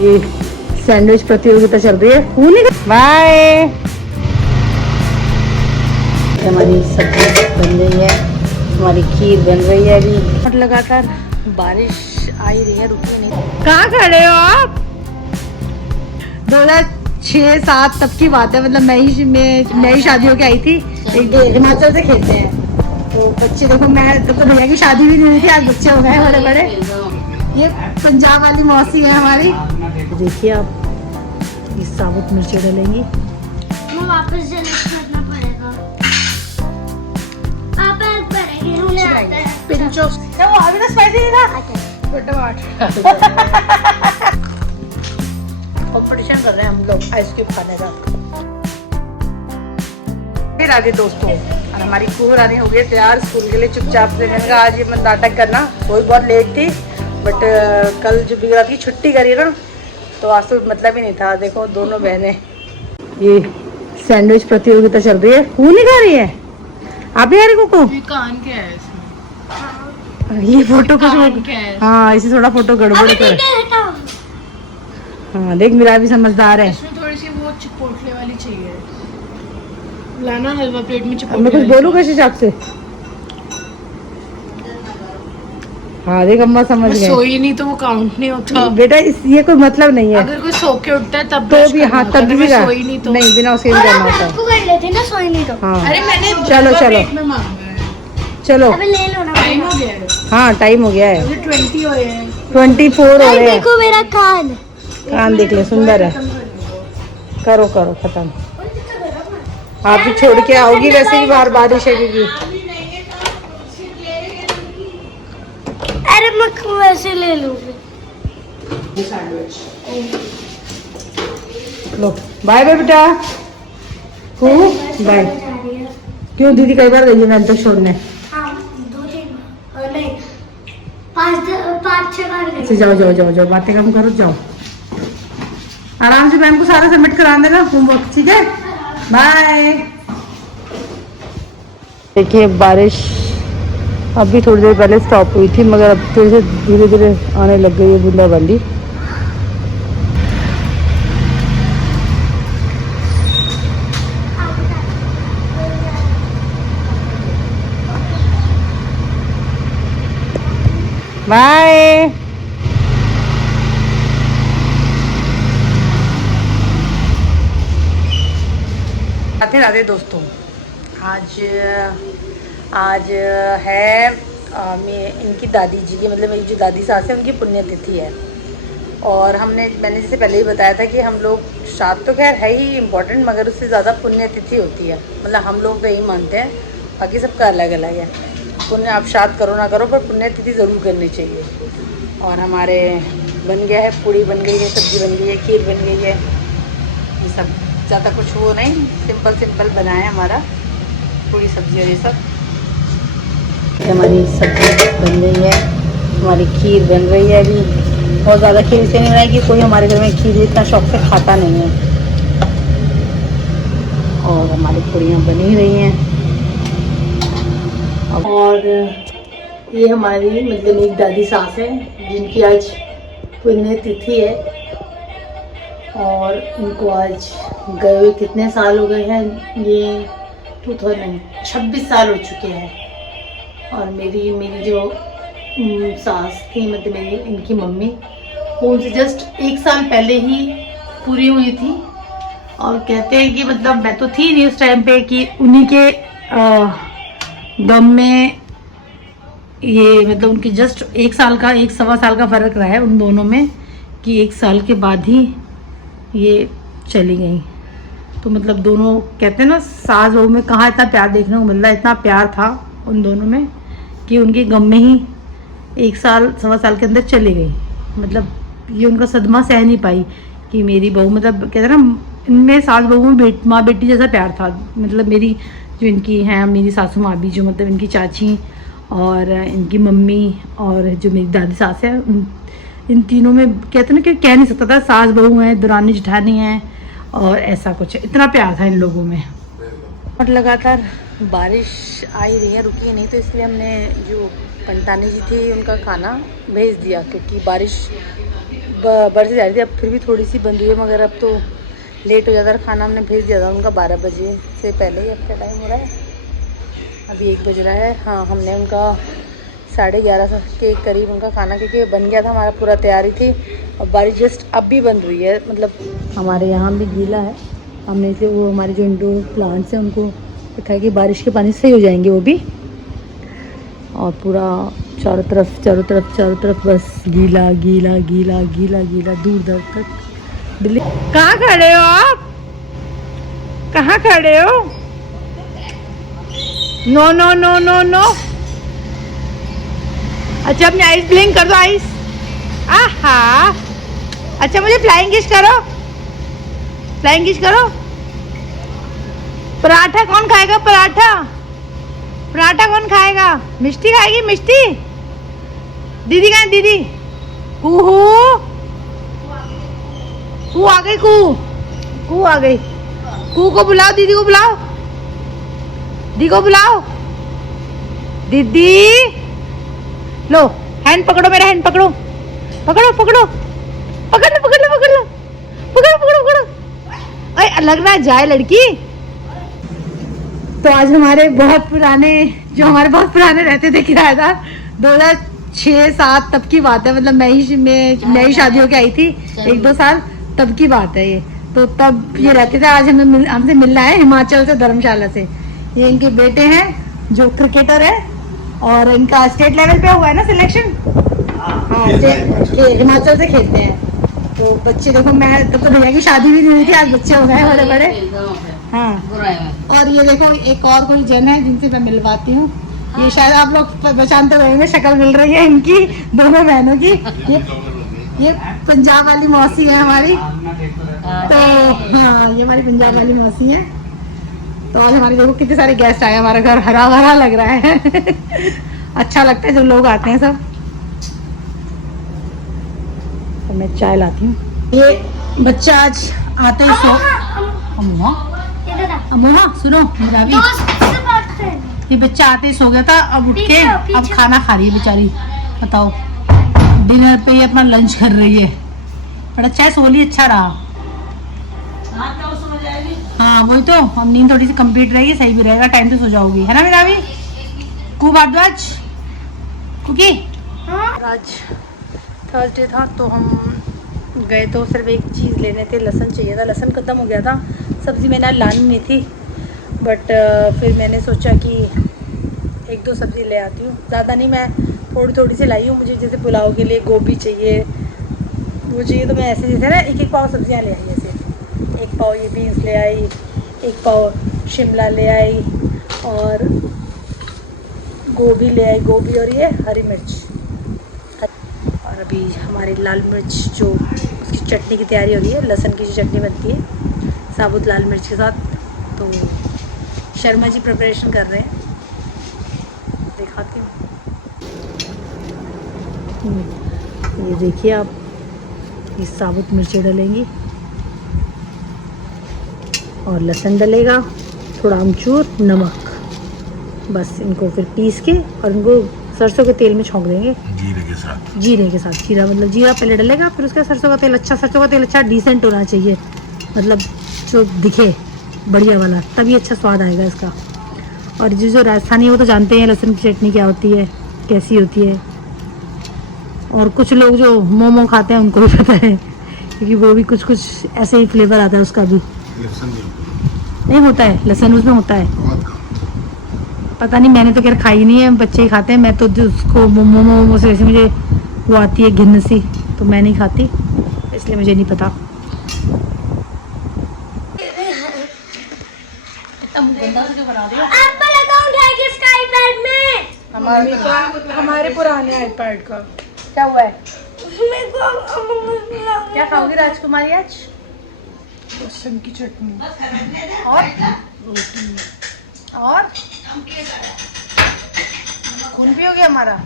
ये सैंडविच प्रतियोगिता चल रही है। बाय। हमारी सब्जी बन रही है, हमारी खीर बन रही है अभी। और लगातार बारिश आ ही रही है, रुकी नहीं। कहाँ खड़े हो आप? 2006-7 तब की बात है, मतलब मैं ही शादियों के आई थी। एक हिमाचल से खेलते हैं तो बच्चे देखो, मैं तो भैया की शादी भी नहीं हुई थी, आज बच्चे हो गए बड़े बड़े। ये पंजाब वाली मौसी है हमारी। देखिए आप, ये साबुत मिर्ची डालेंगी। वापस करना पड़ेगा। आप हेल्प करेंगे, मुझे आता है। पिंच ऑफ वो अभी तो स्पाइसी नहीं था। कंपटीशन कर रहे हैं हम लोग आइसक्रीम खाने का। फिर आगे दोस्तों, और हमारी खूब रानी हो गई तैयार स्कूल के लिए चुपचाप से। मैंने कहा आज ये मैं नाटक करना, वो बहुत लेट थी, बट कल जो बिगड़ा की छुट्टी करी ना, तो आज तो मतलब ही नहीं था। देखो दोनों बहनें, ये सैंडविच प्रतियोगिता चल रही है। वो नहीं खा रही है, आप ही आ रही कोको? कान क्या है इसमें? ये फोटो कुछ, हाँ इसे थोड़ा फोटो गड़बड़ कर। हाँ देख, मेरा भी समझदार है। इसमें थोड़ी सी वो चिपोटले वाली चाहिए, लाना हलवा प्लेट में अब चिपोटले। मैं कुछ बोलूँ किस हिसाब से? हाँ देख, अम्मा समझ गए। सोई नहीं तो वो काउंट नहीं होता बेटा, ये कोई मतलब नहीं है। अगर कोई सो के उठता है तब तो भी हाँ, तब भी सोई नहीं तो नहीं, बिना उसके भी करना होता है। कर लेते ना, सोई नहीं तो। हाँ अरे मैंने चलो चलो प्लेट में मांगा है। चलो, अबे ले लो ना। टाइम हो गया है, हाँ टाइम हो गया है। अभी 20 हुए हैं। 24 हो रहे हैं। देखो मेरा कान। कान देख ले, सुंदर है। करो करो खत्म। आप भी छोड़ के आओगी, वैसे भी बाहर बारिश है क्योंकि। अरे मैं वैसे ले लूंगी। लो बाय बाय बेटा। बाय। क्यों दीदी कई बार गई है मैंने तो छोड़ने। हाँ, 2-3 और नहीं 5-6 बार से जाओ जाओ जाओ जाओ, बातें कम करो, जाओ आराम से। मैम को सारा सबमिट करा देना होमवर्क, ठीक है? बाय। देखिए बारिश अभी थोड़ी देर पहले स्टॉप हुई थी, मगर अब फिर से धीरे धीरे आने लग गई है बूंदाबांदी। बाय। राधे राधे दोस्तों, आज है इनकी दादी जी की, मतलब मेरी जो दादी सास है उनकी पुण्यतिथि है। और मैंने जैसे पहले ही बताया था कि हम लोग, श्राद्ध तो खैर है ही इम्पोर्टेंट, मगर उससे ज़्यादा पुण्यतिथि होती है। मतलब हम लोग तो यही मानते हैं, बाकी सबका अलग अलग है। पुण्य आप श्राद्ध करो ना करो, पर पुण्यतिथि ज़रूर करनी चाहिए। और हमारे बन गया है, पूड़ी बन गई है, सब्ज़ी बन गई है, खीर बन गई है। ये सब ज़्यादा कुछ वो नहीं, सिंपल बना है हमारा, पूरी सब्ज़ी और ये सब। हमारी सब्ज़ी बन रही है, हमारी खीर बन रही है अभी। बहुत ज़्यादा खीर इसलिए नहीं बनाई कि कोई हमारे घर में खीर इतना शौक से खाता नहीं है। और हमारी पूड़ियाँ बन ही रही हैं। और ये हमारी मतलब मेरी दादी सास है, जिनकी आज पुण्यतिथि है। और इनको आज गए हुए कितने साल हो गए हैं, ये 26 साल हो चुके हैं। और मेरी जो सास थी, मतलब मेरी इनकी मम्मी, वो उनसे जस्ट 1 साल पहले ही पूरी हुई थी। और कहते हैं कि मतलब मैं तो थी नहीं उस टाइम पे, कि उन्हीं के दम में ये, मतलब उनकी जस्ट 1 साल का 1-1.25 साल का फ़र्क रहा है उन दोनों में, कि 1 साल के बाद ही ये चली गई। तो मतलब दोनों कहते हैं ना, सास बहू में कहाँ इतना प्यार देखने को मिल रहा है। इतना प्यार था उन दोनों में कि उनके गम में ही 1-1.25 साल के अंदर चली गई। मतलब ये उनका सदमा सह नहीं पाई कि मेरी बहू, मतलब कहते हैं ना, इनमें सास बहू में माँ बेटी जैसा प्यार था। मतलब मेरी जो इनकी हैं, मेरी सासू माँ भी, जो मतलब इनकी चाची और इनकी मम्मी और जो मेरी दादी सास है, इन तीनों में कहते ना कि कह नहीं सकता था, सास बहू हैं, दुरानी जेठानी हैं, और ऐसा कुछ इतना प्यार था इन लोगों में। और लगातार बारिश आ ही रही है, रुकी नहीं, तो इसलिए हमने जो पंतानी जी थी उनका खाना भेज दिया, क्योंकि बारिश बरस जा रही थी, अब फिर भी थोड़ी सी बंद हुई है, मगर अब तो लेट हो जाता है। खाना हमने भेज दिया था उनका 12 बजे से पहले ही। अब क्या टाइम हो रहा है, अभी 1 बज रहा है। हाँ, हमने उनका 11:30 के करीब उनका खाना, क्योंकि बन गया था हमारा, पूरा तैयारी थी। और बारिश जस्ट अब भी बंद हुई है, मतलब हमारे यहाँ भी गीला है। हमने इसलिए वो हमारे जो इंडोर प्लांट्स हैं उनको उठाया कि बारिश के पानी सही हो जाएंगे वो भी। और पूरा चारों तरफ बस गीला गीला गीला गीला गीला, दूर दूर तक। दिल्ली कहाँ खड़े हो आप? कहाँ खड़े हो? No no no no no. अच्छा, अपनी आइस ब्लिंक कर दो, आइस। आहा, अच्छा मुझे फ्लाइंग किस करो, फ्लाइंग किस करो। पराठा कौन खाएगा? पराठा पराठा कौन खाएगा? मिष्टी खाएगी? मिष्टी दीदी कहाँ? दीदी कूहू, कू आ गई, कू आ गई। कू को बुलाओ, दीदी को बुलाओ, दीदी को बुलाओ। दीदी लो, हैंड पकड़ो, मेरा हैंड पकड़ो, पकड़ो पकड़ो पकड़ लो पकड़ लो पकड़ लो पकड़ो पकड़ो पकड़ो। अरे लग रहा है जाए लड़की। तो आज हमारे बहुत पुराने, जो हमारे बहुत पुराने रहते थे किराएदार, 2006-07 तब की बात है, मतलब मैं ही शादी होके आई थी, 1-2 साल तब की बात है ये। तो तब ये रहते थे। आज हमें हमसे मिलना है हिमाचल से, धर्मशाला से। ये इनके बेटे हैं जो क्रिकेटर है, और इनका स्टेट लेवल पे हुआ है ना सिलेक्शन। हाँ, हिमाचल से खेलते हैं। तो बच्चे देखो, मैं तब तो भैया की शादी भी नहीं हुई थी, आज बच्चे हो गए बड़े बड़े। हाँ, और ये देखो एक और कोई जन है जिनसे मैं मिलवाती हूँ। ये शायद आप लोग पहचानते होंगे, शक्ल मिल रही है इनकी, दोनों बहनों की। ये पंजाब वाली मौसी है हमारी। तो हाँ, ये हमारी पंजाब वाली मौसी है। तो आज हमारे देखो कितने सारे गेस्ट आए, हमारा घर हरा भरा लग रहा है। अच्छा लगता है जब लोग आते हैं सब। तो मैं चाय लाती हूँ। ये बच्चा आज आते ही सो, अम्मा सुनो मेरा भी, ये बच्चा आते ही सो गया था, अब उठ के अब खाना खा रही है बेचारी। बताओ, डिनर पे ही अपना लंच कर रही है। बड़ा अच्छा है, सो ली, अच्छा रहा। हाँ वही तो, हम नींद थोड़ी सी कंप्लीट रहेगी, सही भी रहेगा, टाइम से सो जाओगी, है ना मेरा भी। कू भारद्वाज कुकी। आज थर्सडे था तो हम गए तो सिर्फ एक चीज़ लेने थे, लहसुन चाहिए था। लहसुन ख़त्म हो गया था, सब्ज़ी मैंने लानी नहीं थी, बट फिर मैंने सोचा कि 1-2 सब्ज़ी ले आती हूँ, ज़्यादा नहीं, मैं थोड़ी थोड़ी सी लाई हूँ। मुझे जैसे पुलाव के लिए गोभी चाहिए, वो चाहिए, तो मैं ऐसे जैसे ना 1-1 पाव सब्जियाँ ले आई। ऐसे 1 पाव ये बीन्स ले आई, 1 पाव शिमला ले आई, और गोभी ले आई, गोभी और ये हरी मिर्च। और अभी हमारी लाल मिर्च जो उसकी चटनी की तैयारी हो रही है, लहसुन की जो चटनी बनती है साबुत लाल मिर्च के साथ, तो शर्मा जी प्रिपरेशन कर रहे हैं, दिखाती हूँ। ये देखिए आप, ये साबुत मिर्चें डलेंगी और लहसुन डलेगा, थोड़ा अमचूर, नमक, बस इनको फिर पीस के और इनको सरसों के तेल में छौंक देंगे, जीरे के साथ। जीरा मतलब जीरा पहले डलेगा, फिर उसके सरसों का तेल अच्छा डिसेंट होना चाहिए, मतलब जो दिखे बढ़िया वाला, तभी अच्छा स्वाद आएगा इसका। और जो राजस्थानी है वो तो जानते हैं लहसुन की चटनी क्या होती है, कैसी होती है। और कुछ लोग जो मोमो खाते हैं उनको भी पता है, क्योंकि वो भी कुछ ऐसे ही फ्लेवर आता है उसका भी। नहीं होता है लहसुन उसमें, होता है पता नहीं, मैंने तो खैर खाई नहीं है, बच्चे ही खाते हैं। मैं तो उसको मोमो से वैसे मुझे वो आती है घिन सी, तो मैं नहीं खाती, इसलिए मुझे नहीं पता। हमारे पुराने आईपैड का क्या हुआ है? क्या खाओगी राजकुमारी आज? लहसुन की चटनी और खून पियोगे हमारा?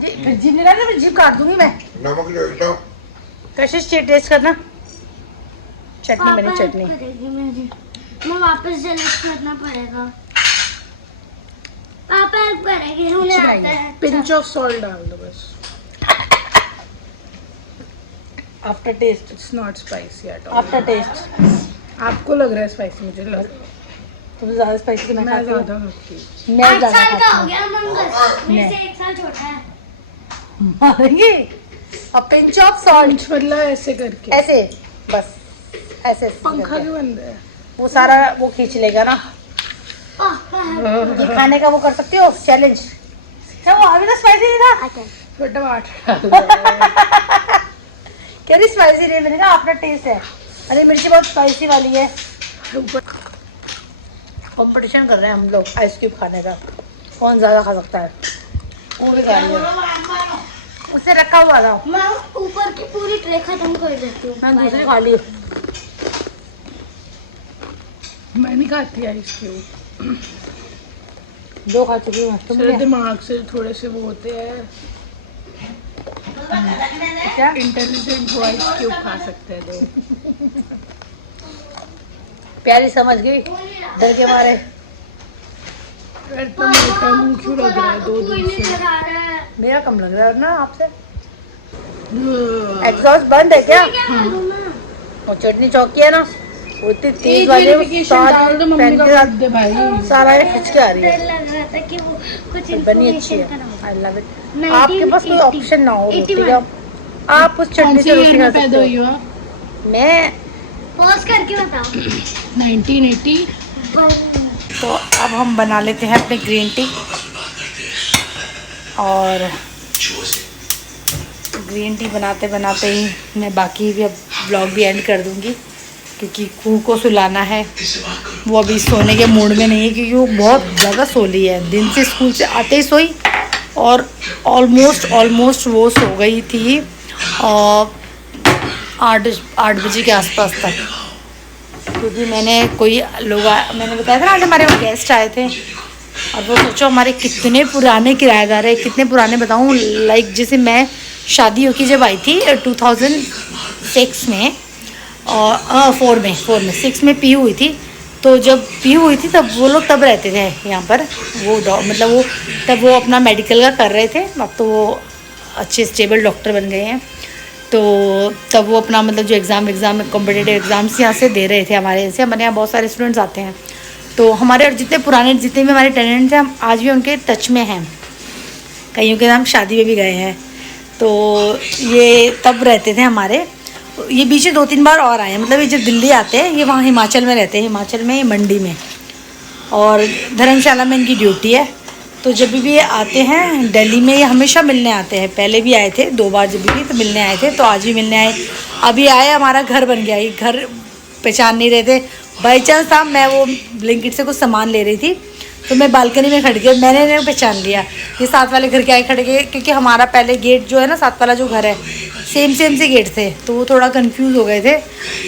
फिर जीभ नहीं रहा, जीभ काट दूंगी मैं। कशिश टेस्ट करना, चटनी बनी, चटनी। मैं वापस जल्दी करना पड़ेगा। पापा हेल्प करेंगे, उन्हें आता है। पिंच ऑफ सॉल्ट डाल दो बस। After taste, it's not spicy at all. After taste आपको लग रहा है स्पाइसी, मुझे लग रहा तुम ज़्यादा स्पाइसी तो है मैं मैं खाती हूँ। ज़्यादा खाती हूँ। मैं 8 ज़्यादा साल का हो खाती गया मंगस, मेरे से 1 साल छोटा है। हूँ। मारेंगे अ पिंच ऑफ सॉल्ट, मतलब ऐसे करके ऐसे बस ऐसे पंखा करके। क्यों बंद है? वो सारा वो खींच लेगा ना। ये खाने का वो कर सकते हो चैलेंज। क्या वो अभी तो स्पाइसी नहीं था? छोटा वाट कह रही स्पाइसी नहीं, मैंने कहा अपना टेस्ट है। अरे मिर्ची बहुत स्पाइसी वाली है। कंपटीशन कर रहे हैं हम लोग आइस क्यूब खाने का, कौन ज़्यादा खा सकता है। वो भी खा रही है, उससे रखा हुआ था। मैं ऊपर की पूरी ट्रे खत्म कर देती हूँ। मैं दूसरी खा ली। मैं नहीं खाती आइस क्यूब, दो खा चुकी हूँ तुम। मेरे दिमाग से थोड़े से वो होते हैं, क्या इंटेलिजेंट वो आइस क्यूब खा सकते हैं लोग। प्यारी समझ गई डर के मारे। फिर तो मोटा मुंह क्यों लग रहा है 2 दिन से? लगा रहा है। मेरा कम लग रहा है ना आपसे? एग्जॉस्ट बंद है क्या? और चटनी चौकी है ना, वो इतनी तेज वाली, वो सारी पैन के साथ दे भाई। सारा ये खिंच के आ रही डर है। लग रहा था कि वो कुछ बनी अच्छी इन्फॉर्मेशन है, का आई लव इट। 1980 आपके पास कोई ऑप्शन ना हो रोटी 81 का, आप उस कौन चटनी से से ईयर रोटी खा में पैदा हुई सकते हो? हो। मैं पॉज करके बताओ। 1980। तो अब हम बना लेते हैं अपने ग्रीन टी, और ग्रीन टी बनाते बनाते ही मैं बाकी भी अब ब्लॉग भी एंड कर दूंगी, क्योंकि कू को सुलाना है। वो अभी सोने के मूड में नहीं है, क्योंकि वो बहुत ज़्यादा सो ली है। दिन से स्कूल से आते ही सोई, और ऑलमोस्ट वो सो गई थी 8 बजे के आसपास तक। क्योंकि मैंने मैंने बताया था ना आज हमारे गेस्ट आए थे, और वो सोचो हमारे कितने पुराने किराएदार है। कितने पुराने बताऊँ, लाइक जैसे मैं शादी होके जब आई थी 2006 में, और 4 में 6 में पी हुई थी। तो जब पी हुई थी तब वो लोग तब रहते थे यहाँ पर। वो मतलब वो तब वो अपना मेडिकल का कर रहे थे। अब तो वो अच्छे स्टेबल डॉक्टर बन गए हैं। तो तब वो अपना मतलब जो एग्ज़ाम कॉम्पिटिटिव एग्ज़ाम्स यहाँ से दे रहे थे। हमारे यहाँ बहुत सारे स्टूडेंट्स आते हैं। तो हमारे और जितने भी हमारे टेनेंट्स हैं, हम आज भी उनके टच में हैं। कईयों के नाम शादी में भी गए हैं। तो ये तब रहते थे हमारे। ये बीच में 2-3 बार और आए हैं। मतलब ये जब दिल्ली आते हैं, ये वहाँ हिमाचल में रहते हैं, हिमाचल में मंडी में, और धर्मशाला में इनकी ड्यूटी है। तो जब भी ये आते हैं दिल्ली में, ये हमेशा मिलने आते हैं। पहले भी आए थे 2 बार, जब भी तो मिलने आए थे, तो आज भी मिलने आए। अभी आए, हमारा घर बन गया। ये घर पहचान नहीं रहे थे। बाई चांस था, मैं वो ब्लिंकिट से कुछ सामान ले रही थी, तो मैं बालकनी में खड़ गई, मैंने इन्हें पहचान लिया। ये साथ वाले घर के आए खड़ गए, क्योंकि हमारा पहले गेट जो है ना, साथ वाला जो घर है, सेम से गेट थे। तो वो थोड़ा कंफ्यूज हो गए थे।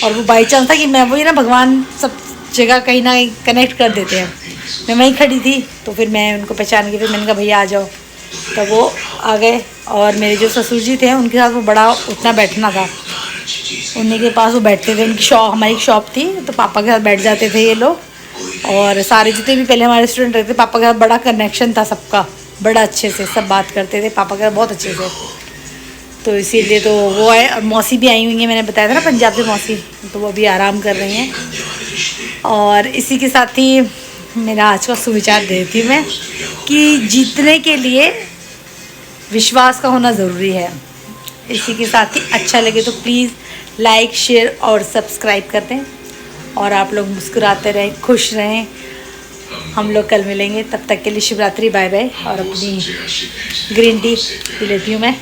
और वो बाई चांस था कि मैं वही ना, भगवान सब जगह कहीं ना कहीं कनेक्ट कर देते हैं। मैं वहीं खड़ी थी, तो फिर मैं उनको पहचान गई। फिर मैंने कहा भैया आ जाओ, तो वो आ गए। और मेरे जो ससुर जी थे, उनके साथ वो बड़ा उठना बैठना था, उन्हीं के पास वो बैठते थे। उनकी हमारी शॉप थी, तो पापा के साथ बैठ जाते थे ये लोग। और सारे जितने भी पहले हमारे स्टूडेंट रहते, पापा के साथ बड़ा कनेक्शन था सबका, बड़ा अच्छे से सब बात करते थे पापा के साथ, बहुत अच्छे से। तो इसीलिए तो वो है। और मौसी भी आई हुई हैं, मैंने बताया था ना पंजाब से मौसी, तो वो अभी आराम कर रही हैं। और इसी के साथ ही मेरा आज का सुविचार देती हूँ मैं, कि जीतने के लिए विश्वास का होना ज़रूरी है। इसी के साथ ही अच्छा लगे तो प्लीज़ लाइक, शेयर और सब्सक्राइब कर दें। और आप लोग मुस्कुराते रहें, खुश रहें। हम लोग कल मिलेंगे, तब तक के लिए शिवरात्रि, बाय बाय। और अपनी ग्रीन टी पी लेती हूँ मैं।